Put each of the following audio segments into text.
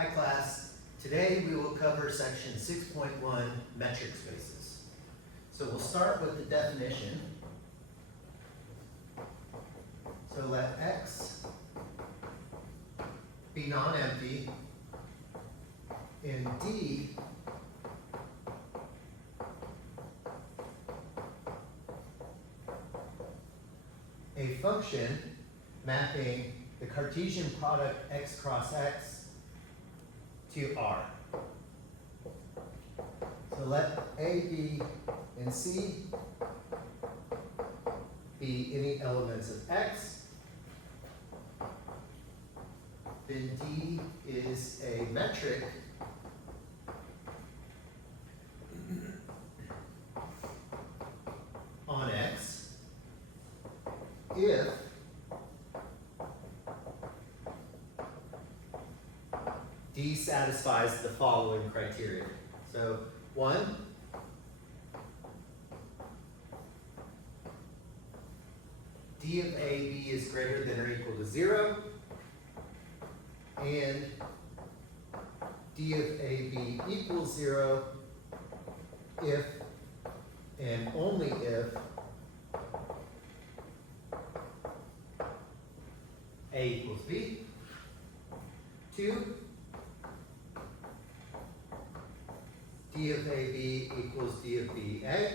Hi class, today we will cover section 6.1 metric spaces. So we'll start with the definition. So let X be non-empty and D a function mapping the Cartesian product x cross x to R. So let A, B, and C be any elements of X. Then D is a metric on X if D satisfies the following criteria. So 1, D of A, B is greater than or equal to 0, and D of A, B equals 0 if and only if A equals B. 2, D of AB equals D of BA.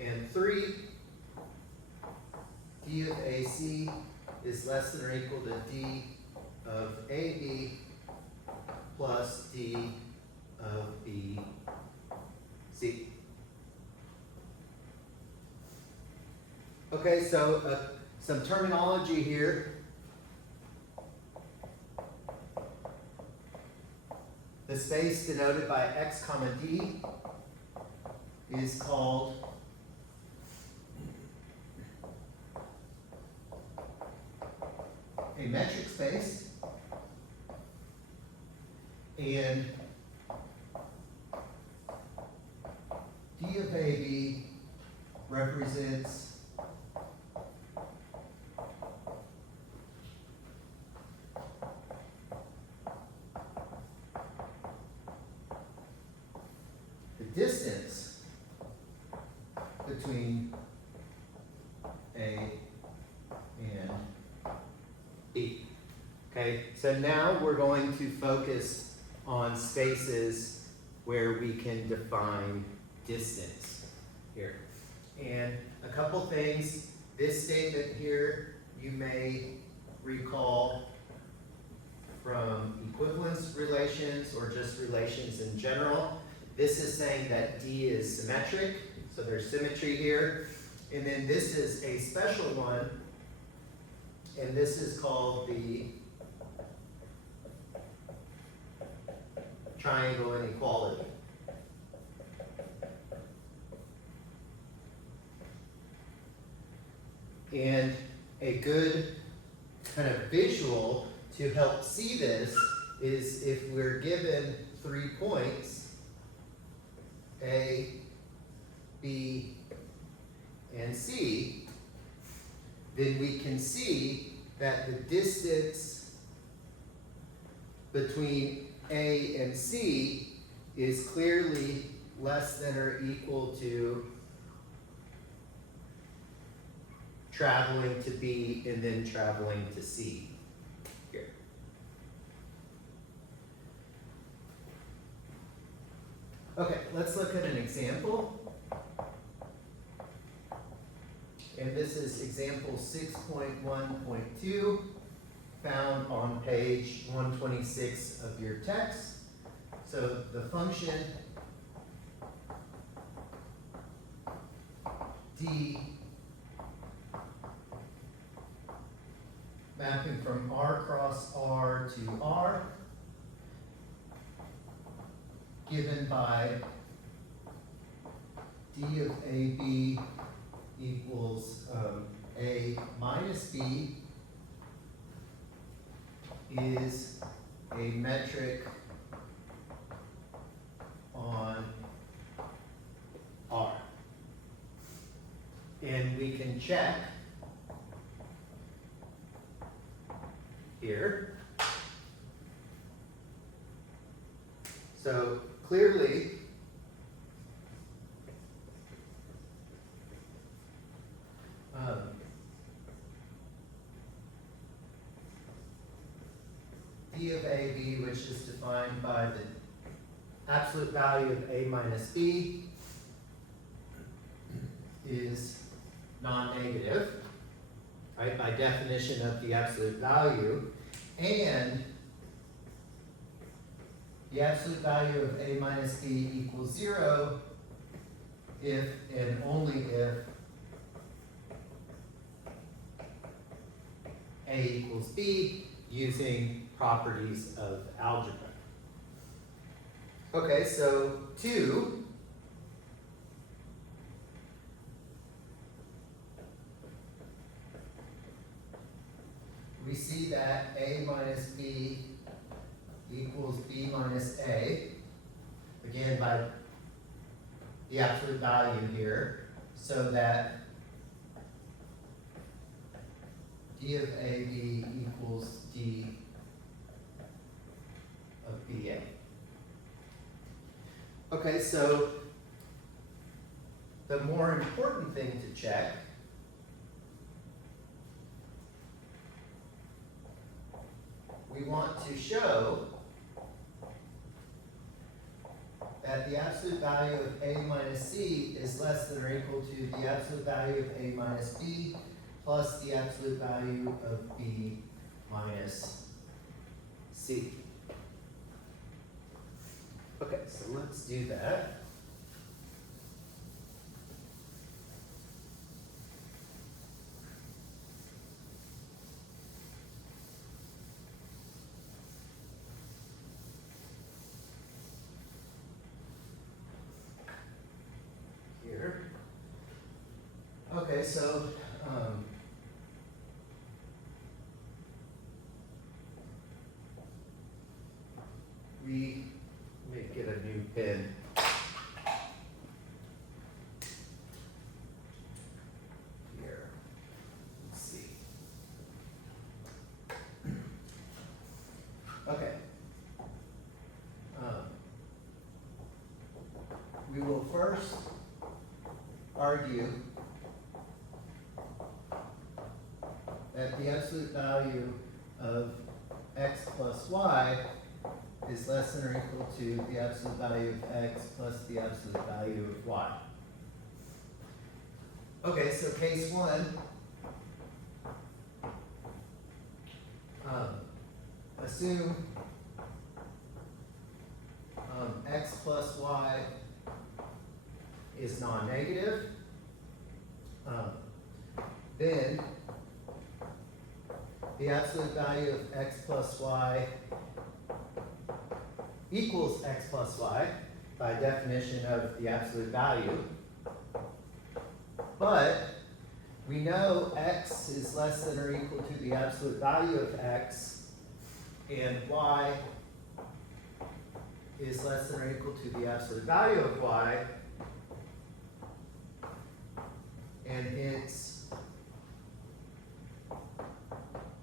And 3, D of AC is less than or equal to D of AB plus D of BC. Okay, so some terminology here. The space denoted by X comma D is called a metric space, and D of AB represents the distance between A and B. Okay, so now we're going to focus on spaces where we can define distance here. And a couple things, this statement here you may recall from equivalence relations or just relations in general. This is saying that D is symmetric, so there's symmetry here. And then this is a special one, and this is called the triangle inequality. And a good kind of visual to help see this is if we're given 3 points, A, B, and C, then we can see that the distance between A and C is clearly less than or equal to traveling to B and then traveling to C here. Okay, let's look at an example. And this is example 6.1.2, found on page 126 of your text. So the function D mapping from R cross R to R, given by D of AB equals A minus B, is a metric on R. And we can check here So clearly, d of AB, which is defined by the absolute value of A minus B, is non-negative, right, by definition of the absolute value, and the absolute value of A minus B equals 0 if and only if A equals B using properties of algebra. Okay, so 2, we see that A minus B equals B minus A, again by the absolute value here, so that d of AB equals d of BA. Okay, so the more important thing to check we want to show that the absolute value of A minus C is less than or equal to the absolute value of A minus B plus the absolute value of B minus C. Okay, so let's do that. Here. Okay, so let me get a new pen. Here. Let's see. Okay. We will first argue that the absolute value of x plus y is less than or equal to the absolute value of x plus the absolute value of y. Okay, so case 1, assume x plus y is non-negative, then the absolute value of x plus y equals x plus y by definition of the absolute value. But we know x is less than or equal to the absolute value of x, and y is less than or equal to the absolute value of y, and hence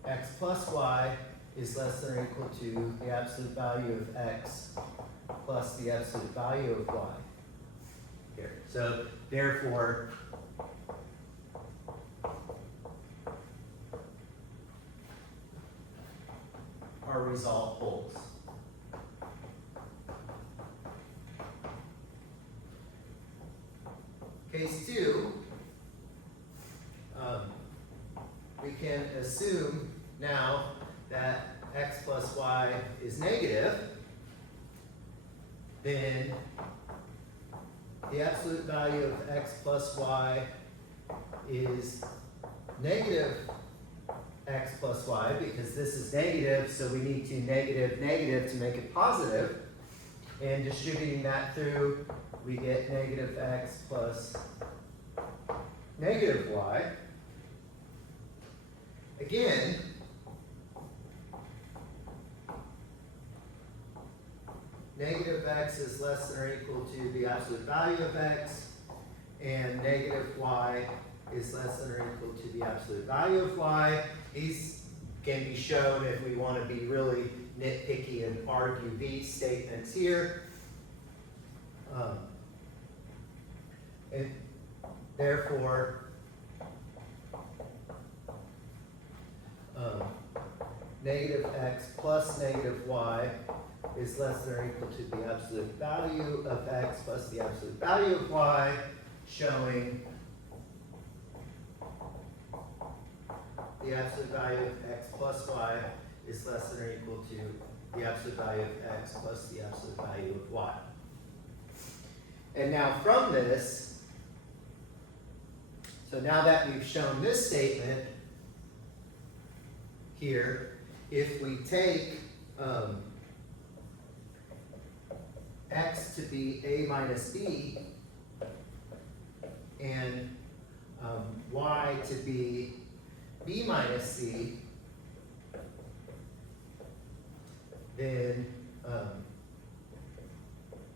x plus y is less than or equal to the absolute value of x plus the absolute value of y. Here. So therefore, our result holds. Case 2, we can assume now that x plus y is negative, then the absolute value of x plus y is negative x plus y, because this is negative, so we need to negative negative to make it positive. And distributing that through, we get negative x plus negative y. Again, negative x is less than or equal to the absolute value of x, and negative y is less than or equal to the absolute value of y. These can be shown if we want to be really nitpicky and argue these statements here. And therefore, negative x plus negative y is less than or equal to the absolute value of x plus the absolute value of y, showing the absolute value of x plus y is less than or equal to the absolute value of x plus the absolute value of y. And now from this, so now that we've shown this statement here, if we take x to be a minus b and y to be b minus c, then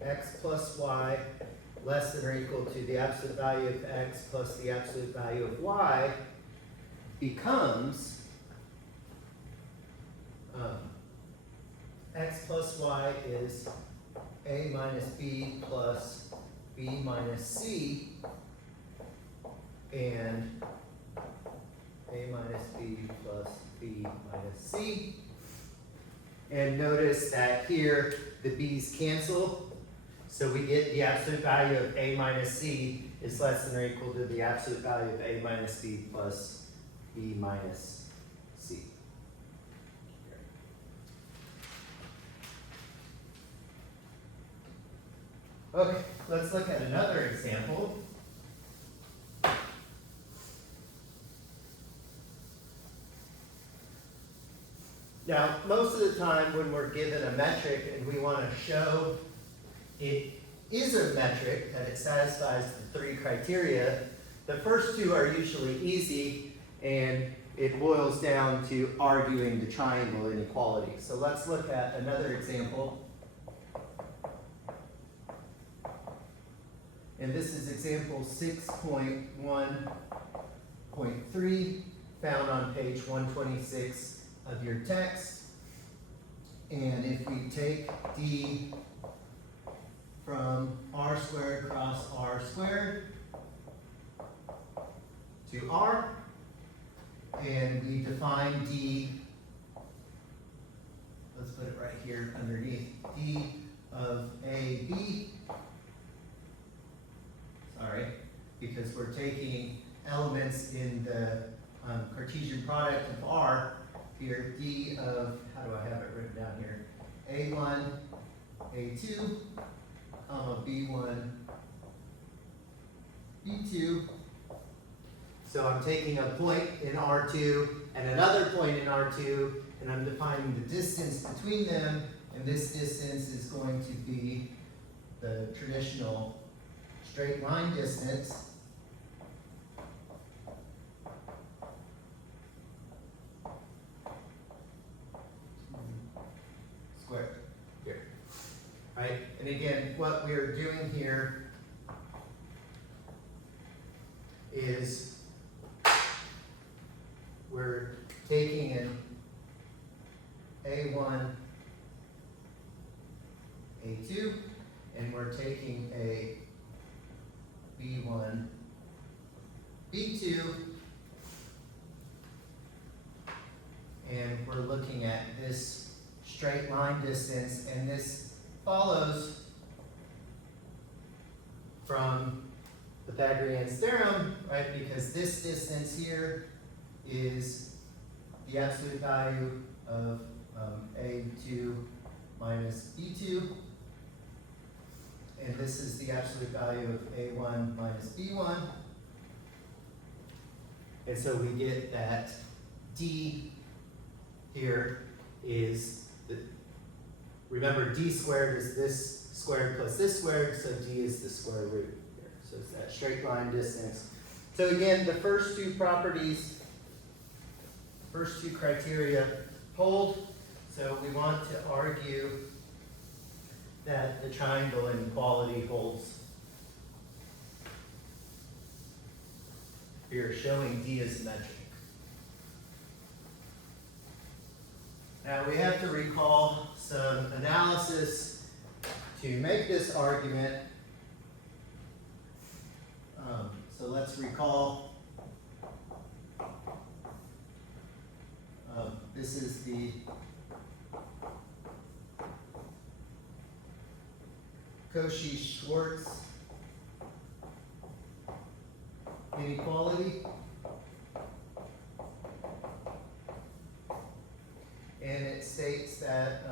x plus y less than or equal to the absolute value of x plus the absolute value of y becomes x plus y is a minus b plus b minus c, and a minus b plus b minus c. And notice that here the b's cancel, so we get the absolute value of a minus c is less than or equal to the absolute value of a minus b plus b minus c. Okay, let's look at another example. Now, most of the time when we're given a metric and we want to show it is a metric, that it satisfies the three criteria, the first two are usually easy, and it boils down to arguing the triangle inequality. So let's look at another example. And this is example 6.1.3, found on page 126 of your text. And if we take d from r squared across r squared to r, and we define d, let's put it right here underneath, d of ab, sorry, because we're taking elements in the Cartesian product of r here, d of, how do I have it written down here, a1, a2, comma b1, b2. So I'm taking a point in R2 and another point in R2, and I'm defining the distance between them, and this distance is going to be the traditional straight line distance. Squared here, right? And again, what we're doing here is we're taking an A1, A2, and we're taking a B1, B2, and we're looking at this straight line distance, and this follows from the Pythagorean theorem, right? Because this distance here is the absolute value of A2 minus B2, and this is the absolute value of A1 minus B1, and so we get that D here is, remember D squared is this squared plus this squared, so D is the square root here. So it's that straight line distance. So again, the first two properties, first two criteria hold. So we want to argue that the triangle inequality holds. Here showing D is symmetric. Now we have to recall some analysis to make this argument, let's recall. This is the Cauchy-Schwarz inequality. And it states that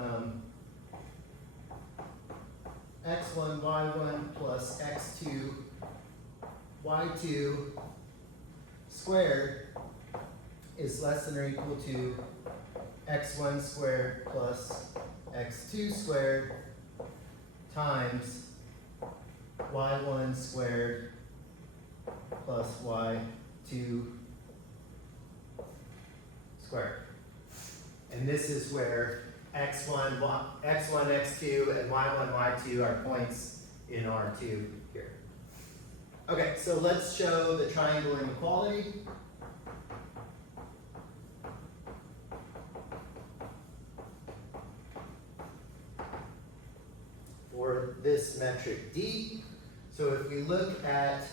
x1, y1 plus x2, y2 squared is less than or equal to x1 squared plus x2 squared times y1 squared plus y2 squared. And this is where x1, x2, and y1, y2 are points in R2 here. Okay, so let's show the triangle inequality. For this metric D. So if we look at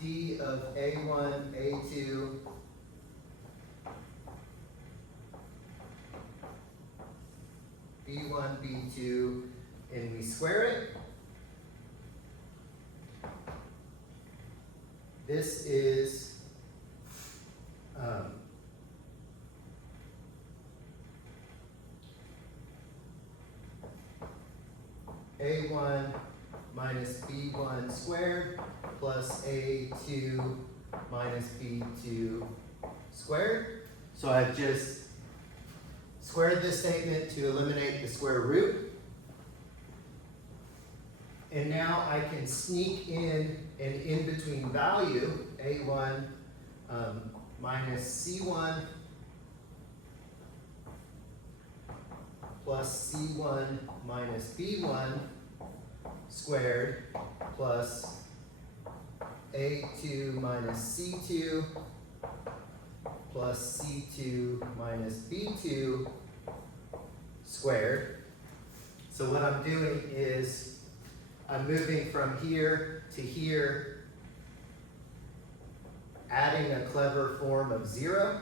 D of A1, A2, B1, B2, and we square it, this is A1 minus B1 squared plus A2 minus B2 squared. So I've just squared this statement to eliminate the square root. And now I can sneak in an in-between value, A1 minus C1 plus C1 minus B1 squared plus A2 minus C2 plus C2 minus B2 squared. So what I'm doing is I'm moving from here to here, adding a clever form of 0.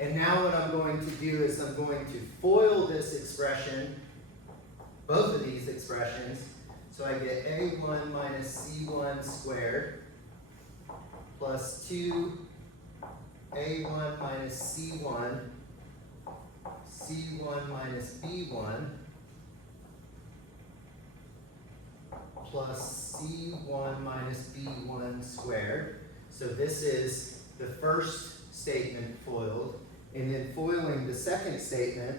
And now what I'm going to do is I'm going to FOIL this expression, both of these expressions. So I get A1 minus C1 squared plus 2 A1 minus C1, C1 minus B1 plus C1 minus B1 squared. So this is the first statement foiled. And then foiling the second statement,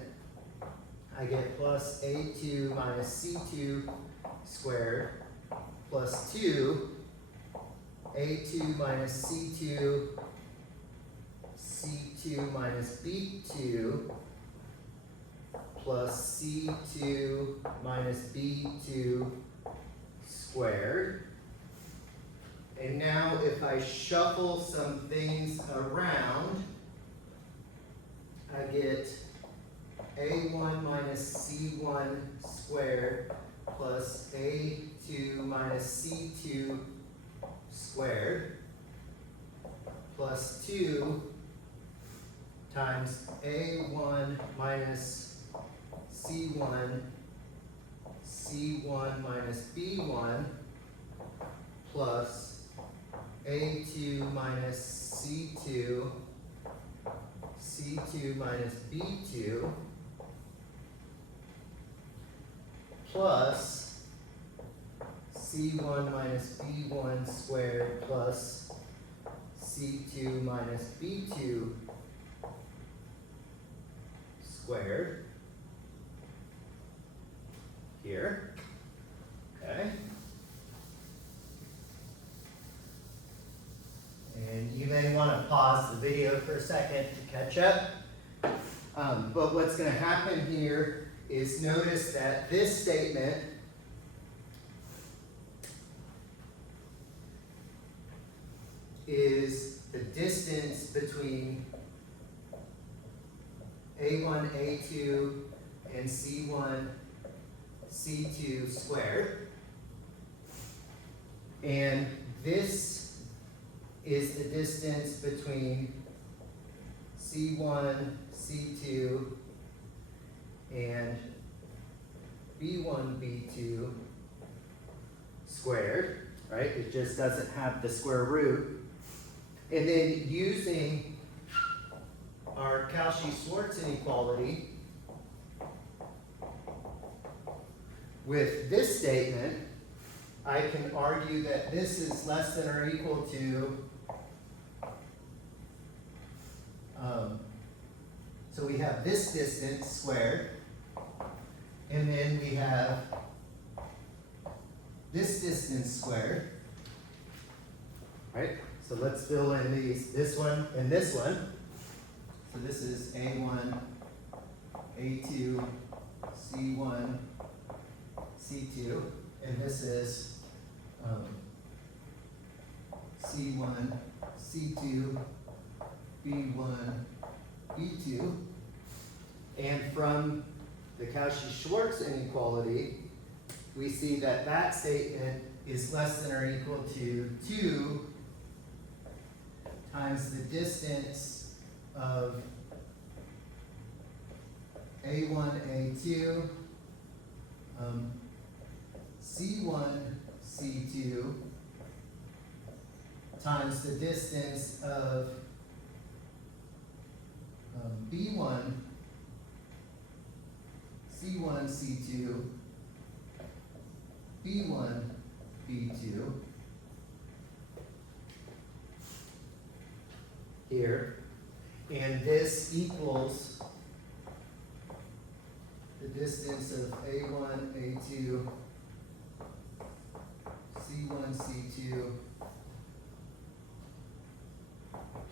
I get plus A2 minus C2 squared plus 2 A2 minus C2, C2 minus B2 plus C2 minus B2 squared. And now if I shuffle some things around, I get A1 minus C1 squared plus A2 minus C2 squared plus 2 times A1 minus C1, C1 minus B1 plus A2 minus C2, C2 minus B2 plus C1 minus B1 squared plus C2 minus B2 squared here, okay? And you may want to pause the video for a second to catch up. But what's going to happen here is notice that this statement is the distance between A1, A2, and C1, C2 squared. And this is the distance between C1, C2, and B1, B2 squared, right? It just doesn't have the square root. And then using our Cauchy-Schwarz inequality with this statement, I can argue that this is less than or equal to, so we have this distance squared, and then we have this distance squared, right? So let's fill in these, this one and this one. So this is A1, A2, C1, C2, and this is C1, C2, B1, B2. And from the Cauchy-Schwarz inequality, we see that that statement is less than or equal to 2 times the distance of A1, A2, C1, C2, times the distance of B1, C1, C2, B1, B2, here, and this equals the distance of A1, A2, C1, C2,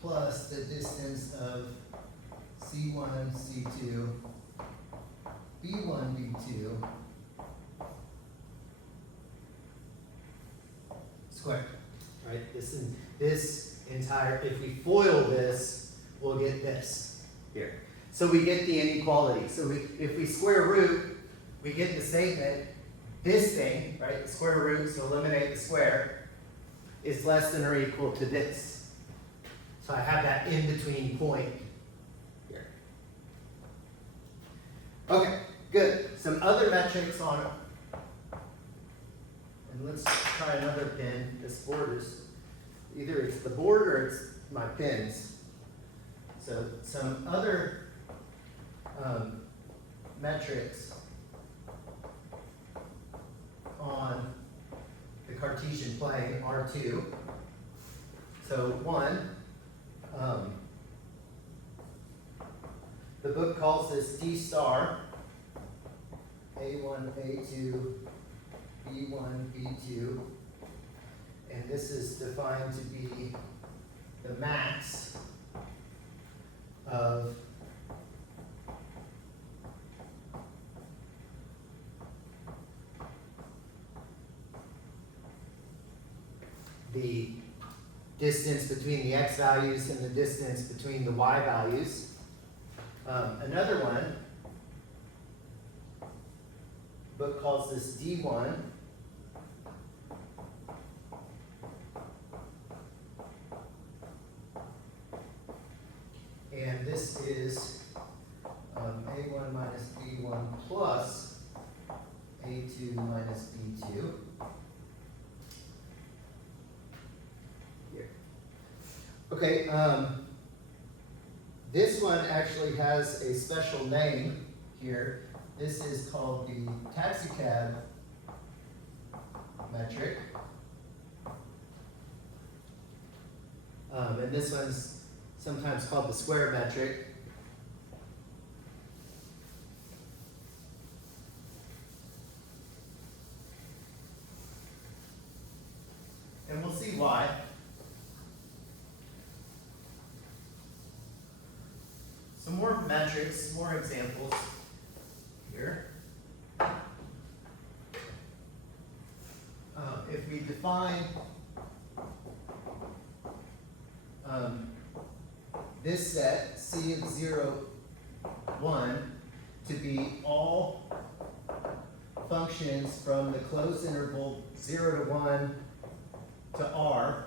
plus the distance of C1, C2, B1, B2, squared, right? This entire, if we FOIL this, we'll get this here. So we get the inequality. So if we square root, we get the statement, this thing, right, the square root, so eliminate the square, is less than or equal to this. So I have that in-between point here. Okay, good. Some other metrics on it. And let's try another pin. This board is, either it's the board or it's my pins. So some other metrics on the Cartesian plane are 2. So 1, the book calls this D star, A1, A2, B1, B2, and this is defined to be the max of the distance between the x values and the distance between the y values. Another one, the book calls this D1. And this is A1 minus B1 plus A2 minus B2. Here. Okay, this one actually has a special name here. This is called the taxicab metric. And this one's sometimes called the square metric. And we'll see why. Some more metrics, more examples here. If we define this set, C of 0, 1, to be all functions from the closed interval 0 to 1 to R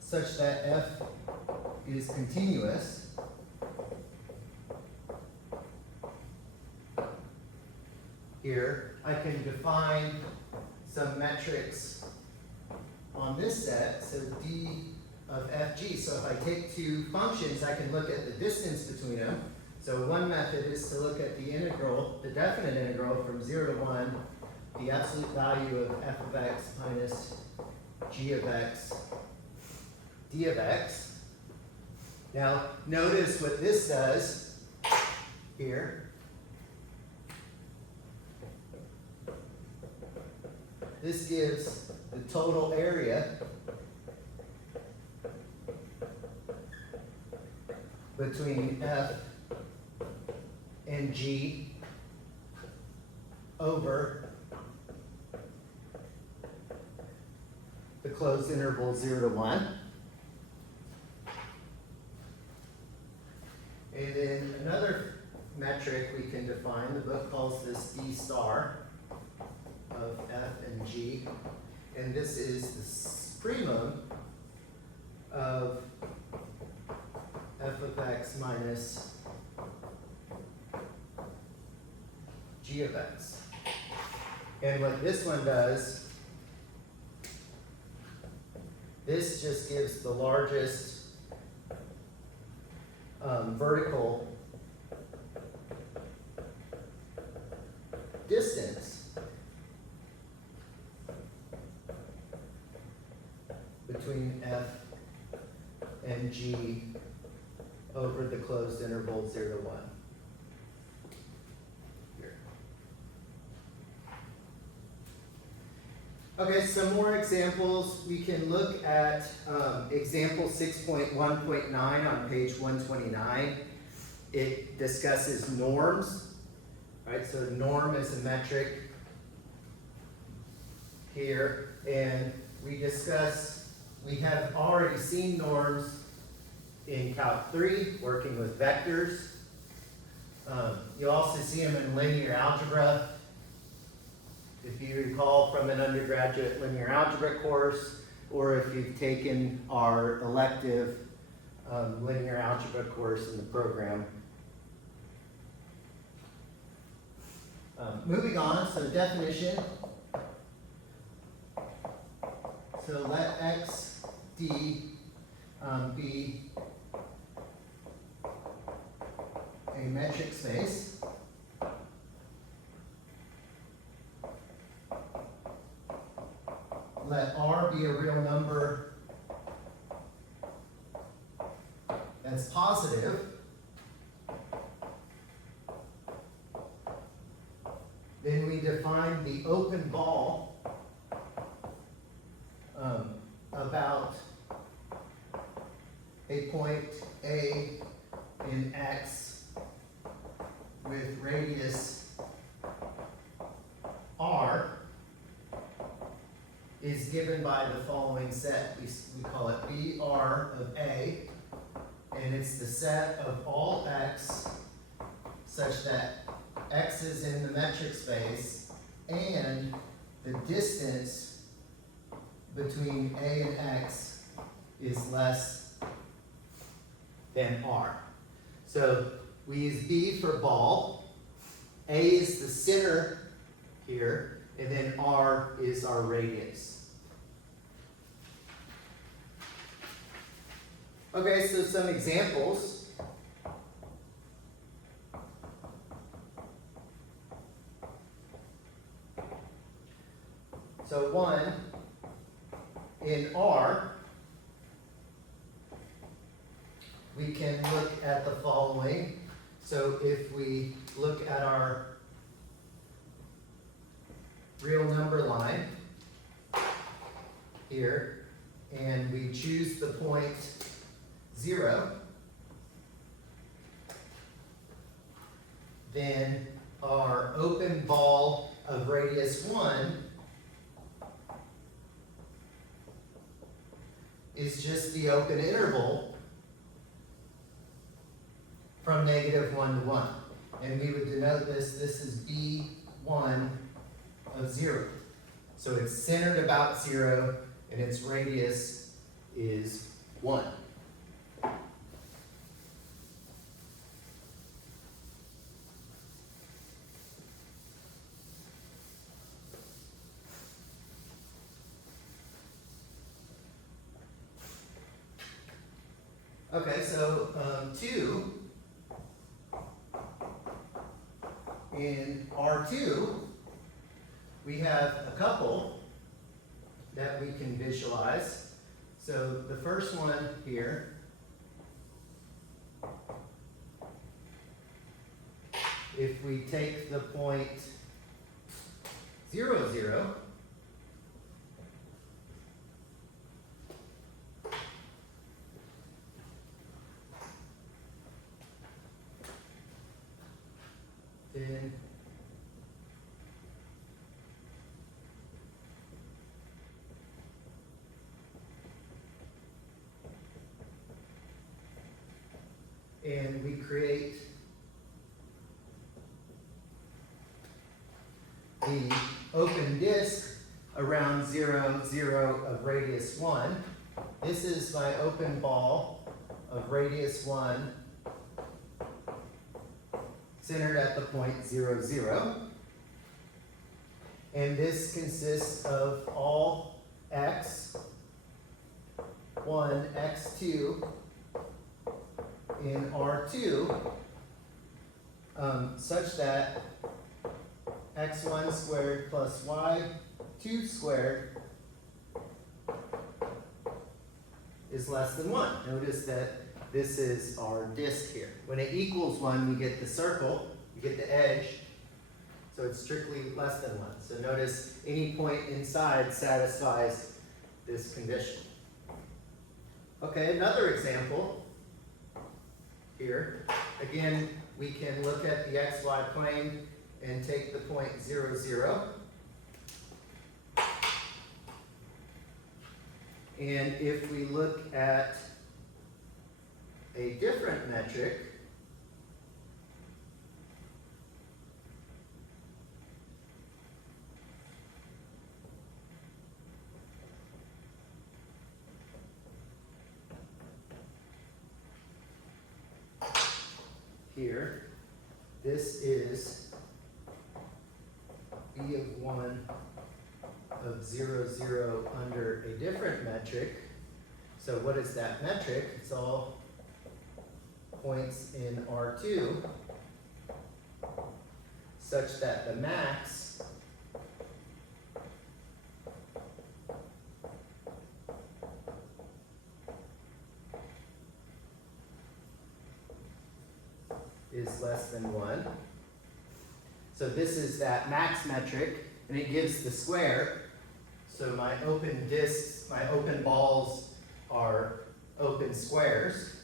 such that f is continuous, here I can define some metrics on this set, so d of fg. So if I take two functions, I can look at the distance between them. So one method is to look at the integral, the definite integral from 0 to 1, the absolute value of f of x minus g of x d of x. Now notice what this does here. This gives the total area between f and g over the closed interval 0 to 1. And then another metric we can define, the book calls this d star of f and g, and this is the supremum of f of x minus g of x. And what this one does, this just gives the largest vertical distance between f and g over the closed interval 0 to 1. Here. Okay, some more examples. We can look at example 6.1.9 on page 129. It discusses norms, right? So norm is a metric here, and we have already seen norms in Calc 3, working with vectors. You also see them in linear algebra. If you recall from an undergraduate linear algebra course, or if you've taken our elective linear algebra course in the program. Moving on, so definition. So let x d be a metric space. Let R be a real number that's positive. Then we define the open ball about a point A in X with radius R is given by the following set. We call it BR of A, and it's the set of all X such that X is in the metric space and the distance between A and X is less than R. So we use B for ball, A is the center here, and then R is our radius. Okay, so some examples. So one, in R, we can look at the following. So if we look at our real number line here, and we choose the point 0, then our open ball of radius 1 is just the open interval from -1 to 1. And we would denote this is B1 of 0. So it's centered about 0, and its radius is 1. Okay, so 2 in R2, we have a couple that we can visualize. So the first one here, if we take the point 0, 0, then and we create the open disk around 0, 0 of radius 1. This is my open ball of radius 1 centered at the point 0, 0. And this consists of all x1, x2 in R2 such that x1 squared plus y2 squared is less than 1. Notice that this is our disk here. When it equals 1, we get the circle, we get the edge, so it's strictly less than 1. So notice any point inside satisfies this condition. Okay, another example here. Again, we can look at the xy plane and take the point 0, 0. And if we look at a different metric, here, this is b of 1 of 0, 0 under a different metric. So what is that metric? It's all points in R2 such that the max is less than 1. So this is that max metric, and it gives the square. So my open disks, my open balls are open squares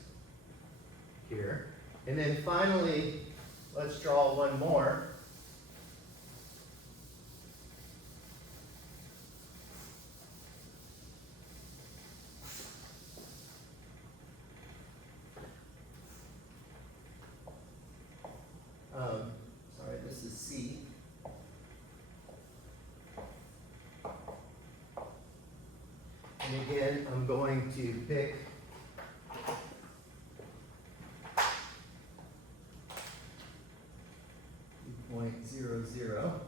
here. And then finally, let's draw one more. Sorry, this is C. And again, I'm going to pick point 0, 0.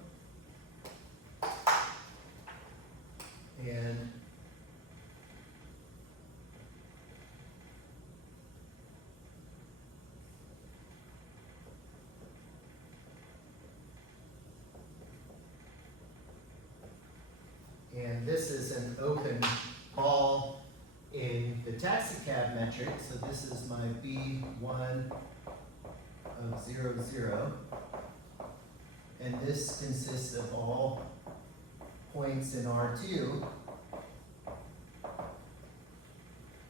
And this is an open ball in the taxicab metric, so this is my B1 of 0, 0. And this consists of all points in R2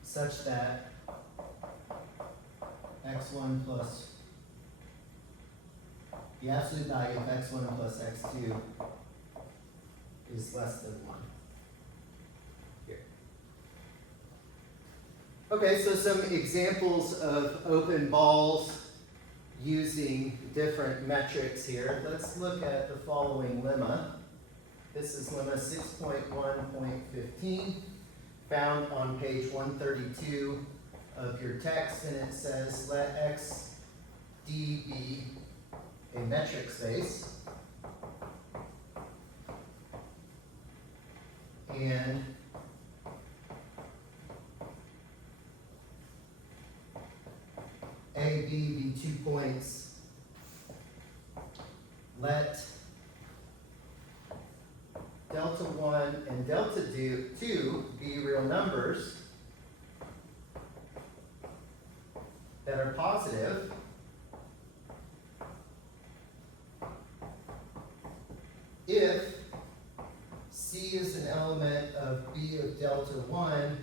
such that x1 plus the absolute value of x1 plus x2 is less than 1 here. Okay, so some examples of open balls using different metrics here. Let's look at the following lemma. This is lemma 6.1.15, found on page 132 of your text, and it says let X D be a metric space, and A, B be 2 points. Let delta 1 and delta 2 be real numbers that are positive. If C is an element of B of delta 1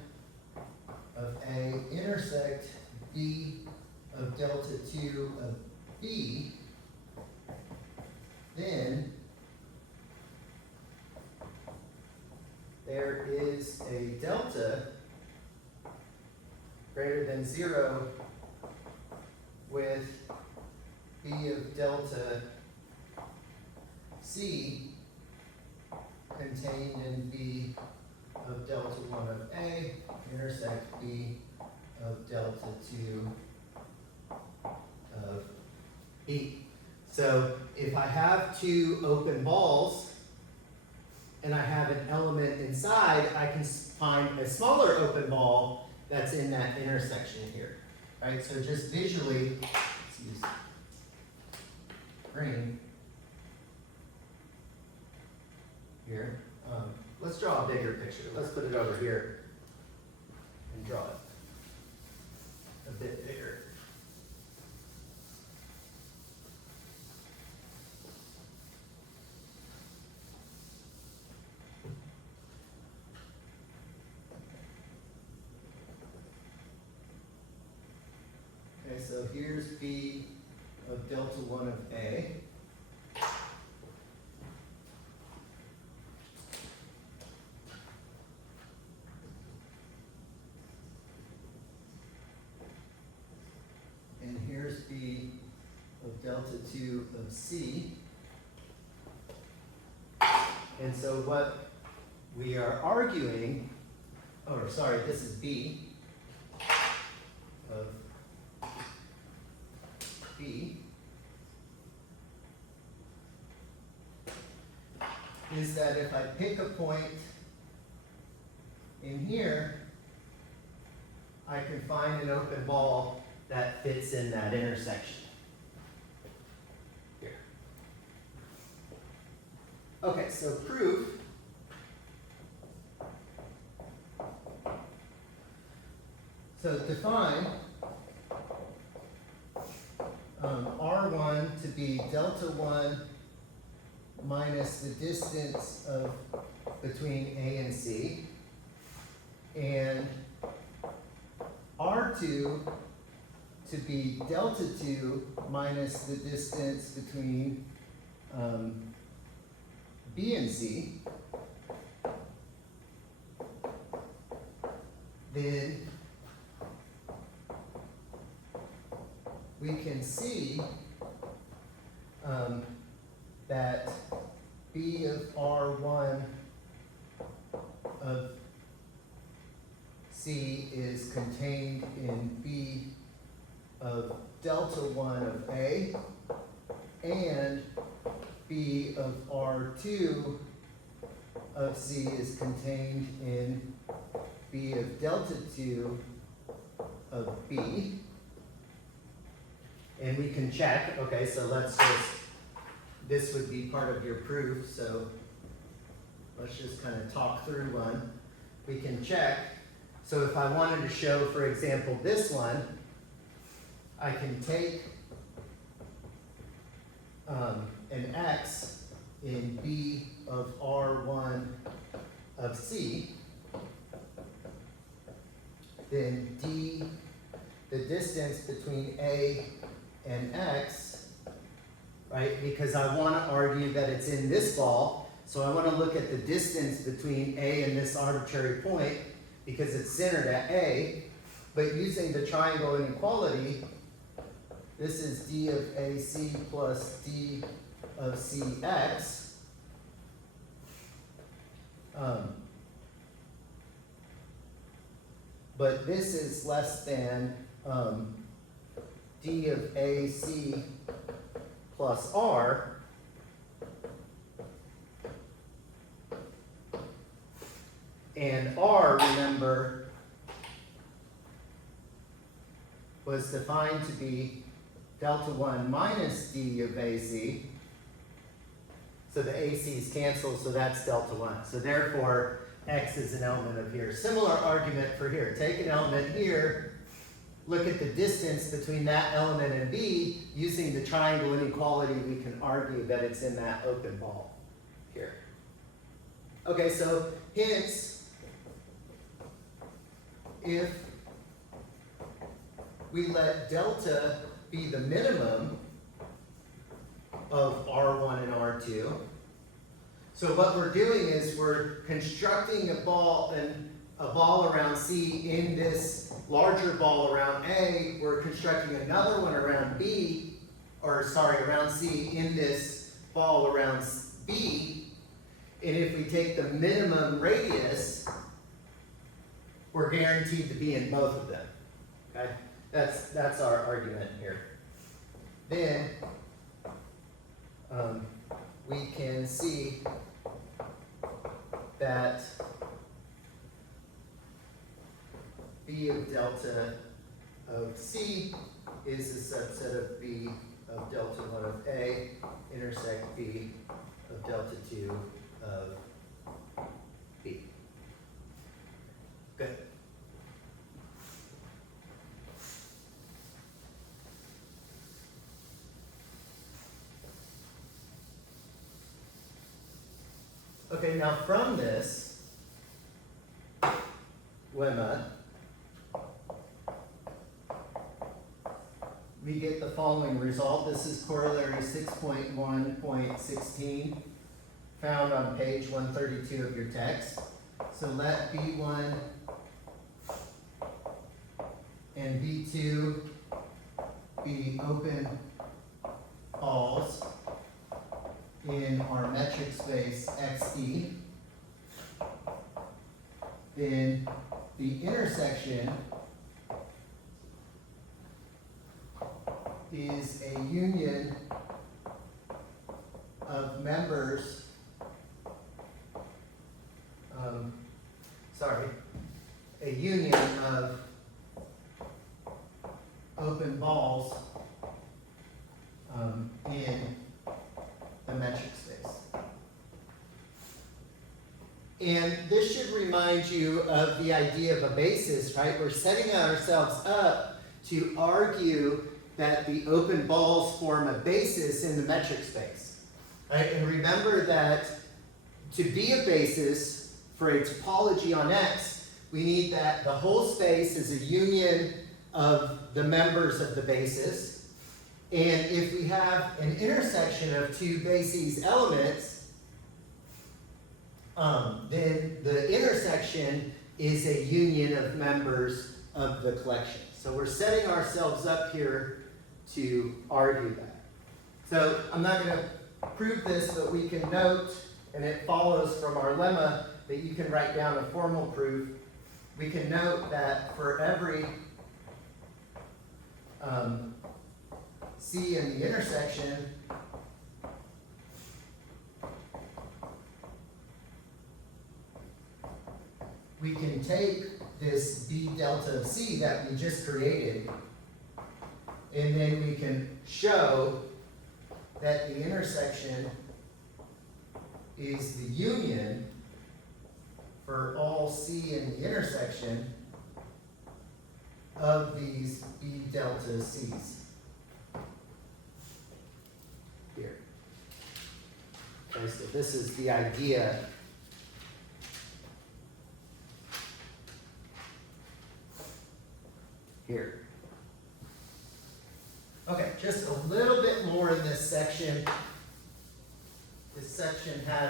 of A intersect B of delta 2 of B, then there is a delta greater than 0 with B of delta C contained in B of delta 1 of A intersect B of delta 2 of B. So if I have two open balls and I have an element inside, I can find a smaller open ball that's in that intersection here, right? So just visually, let's use green here. Let's draw a bigger picture. Let's put it over here and draw it a bit bigger. Okay, so here's B of delta 1 of A. And here's B of delta 2 of C. And so what we are arguing, this is B of B, is that if I pick a point in here, I can find an open ball that fits in that intersection. Here. Okay, so proof. So define R1 to be delta 1 minus the distance of between A and C, and R2 to be delta 2 minus the distance between B and C. Then we can see that B of R1 of C is contained in B of delta 1 of A, and B of R2 of C is contained in B of delta 2 of B. And we can check, okay, so let's just, this would be part of your proof, so let's just kind of talk through one. We can check. So if I wanted to show, for example, this one, I can take an X in B of R1 of C, then D, the distance between A and X, right? Because I want to argue that it's in this ball, so I want to look at the distance between A and this arbitrary point because it's centered at A, but using the triangle inequality, this is D of AC plus D of CX, But this is less than d of AC plus R. And R, remember, was defined to be delta 1 minus d of AC. So the AC's cancel, so that's delta 1. So therefore, X is an element of here. Similar argument for here. Take an element here, look at the distance between that element and B. Using the triangle inequality, we can argue that it's in that open ball here. Okay, so hence, if we let delta be the minimum of R1 and R2, so what we're doing is we're constructing a ball around C in this larger ball around A. We're constructing another one around B, around C in this ball around B. And if we take the minimum radius, we're guaranteed to be in both of them. Okay? That's our argument here. Then we can see that B of delta of C is a subset of B of delta 1 of A intersect B of delta 2 of B. Good. Okay, now from this lemma, we get the following result. This is corollary 6.1.16, found on page 132 of your text. So let B1 and B2 be open balls in our metric space XD. Then the intersection is a union of members, a union of open balls in the metric space. And this should remind you of the idea of a basis, right? We're setting ourselves up to argue that the open balls form a basis in the metric space, right? And remember that to be a basis for a topology on X, we need that the whole space is a union of the members of the basis. And if we have an intersection of two bases elements, then the intersection is a union of members of the collection. So we're setting ourselves up here to argue that. So I'm not going to prove this, but we can note, and it follows from our lemma that you can write down a formal proof. We can note that for every C in the intersection, we can take this B delta of C that we just created, and then we can show that the intersection is the union for all C in the intersection of these B delta C's here. Okay, so this is the idea here. Okay, just a little bit more in this section. This section had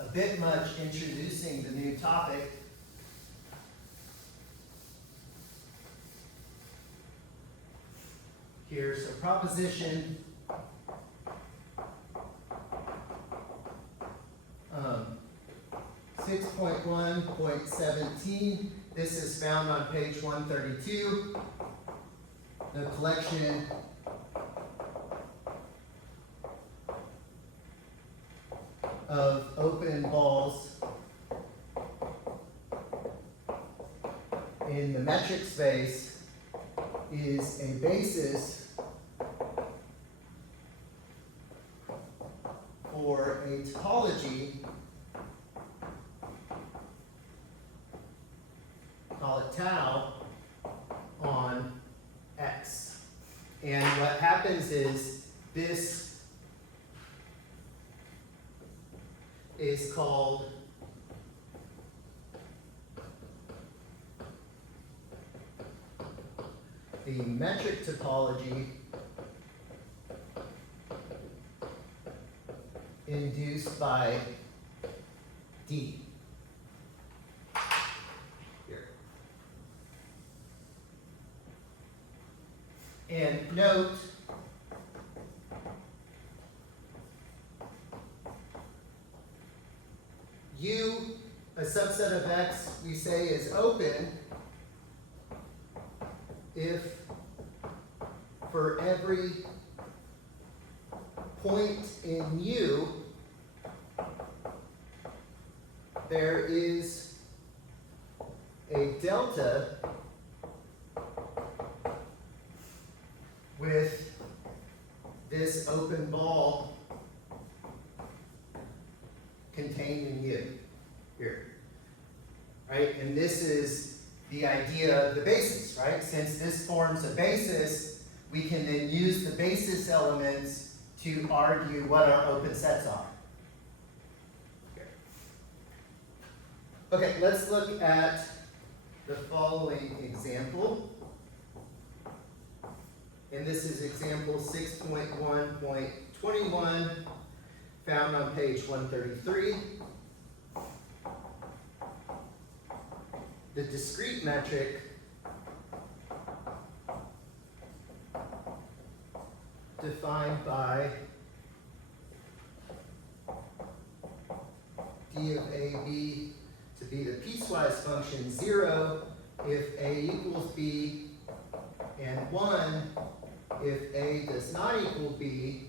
a bit much introducing the new topic. Here, so proposition 6.1.17. This is found on page 132. The collection of open balls in the metric space is a basis for a topology, call it tau, on X. And what happens is this is called the metric topology induced by D. Here. And note, U, a subset of X, we say is open if for every point in U there is a delta with this open ball contained in U here, right? And this is the idea of the basis, right? Since this forms a basis, we can then use the basis elements to argue what our open sets are. Okay, let's look at the following example. And this is example 6.1.21, found on page 133. The discrete metric defined by d of ab to be the piecewise function 0 if a equals b, and 1 if a does not equal b,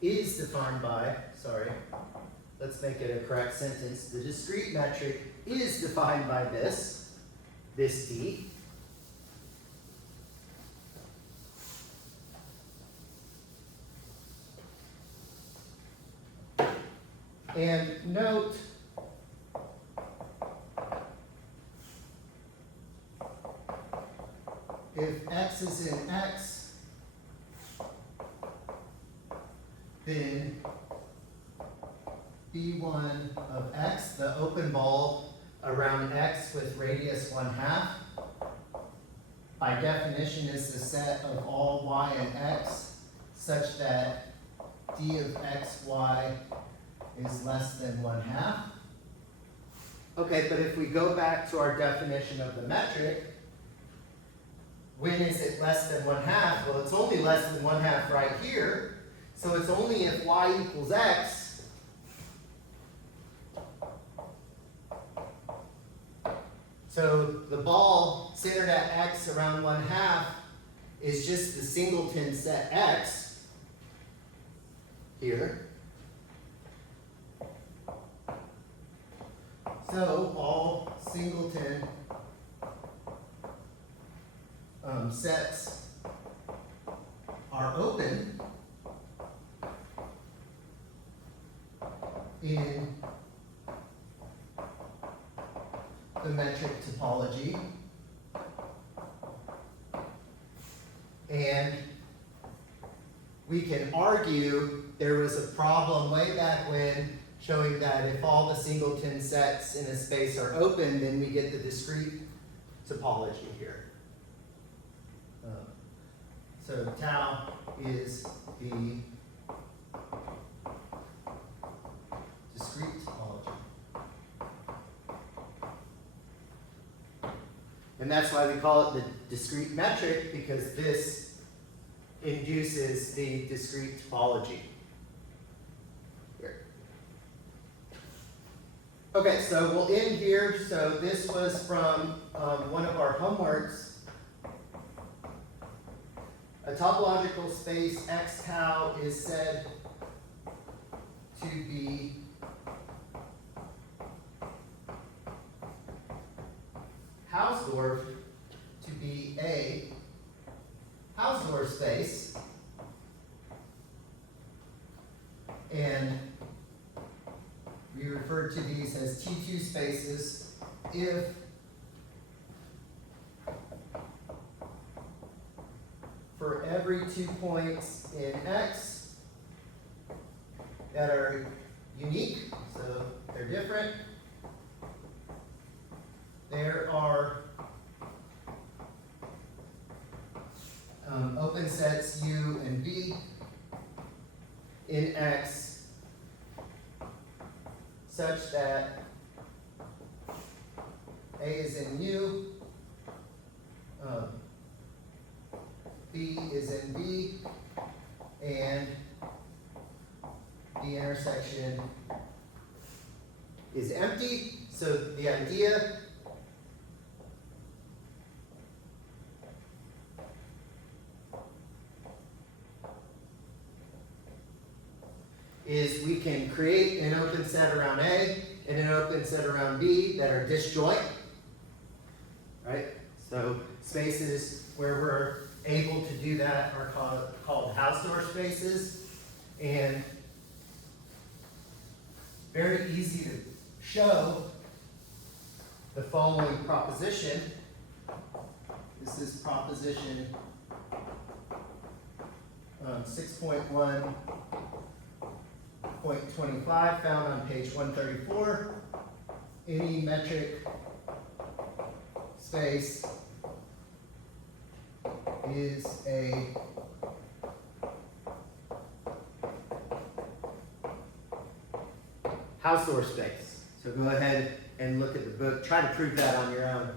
is defined by, let's make it a correct sentence. The discrete metric is defined by this d. And note, if X is in X, then B1 of X, the open ball around X with radius 1/2, by definition is the set of all Y and X such that D of XY is less than 1/2. Okay, but if we go back to our definition of the metric, when is it less than 1/2? Well, it's only less than 1/2 right here. So it's only if Y equals X. So the ball centered at X around 1/2 is just the singleton set X here. So all singleton sets are open in the metric topology, and we can argue there was a problem way back when showing that if all the singleton sets in a space are open, then we get the discrete topology here. So tau is the discrete topology. And that's why we call it the discrete metric, because this induces the discrete topology. Okay, so we'll end here. So this was from one of our homeworks. A topological space X tau is said to be Hausdorff to be a Hausdorff space, and we refer to these as T2 spaces if for every 2 points in X that are unique, so they're different, there are open sets U and V in X such that A is in U, B is in B, and the intersection is empty. So the idea is we can create an open set around A and an open set around B that are disjoint, right? So spaces where we're able to do that are called Hausdorff spaces, and very easy to show the following proposition. This is proposition 6.1.25 found on page 134. Any metric space is a Hausdorff space. So go ahead and look at the book. Try to prove that on your own.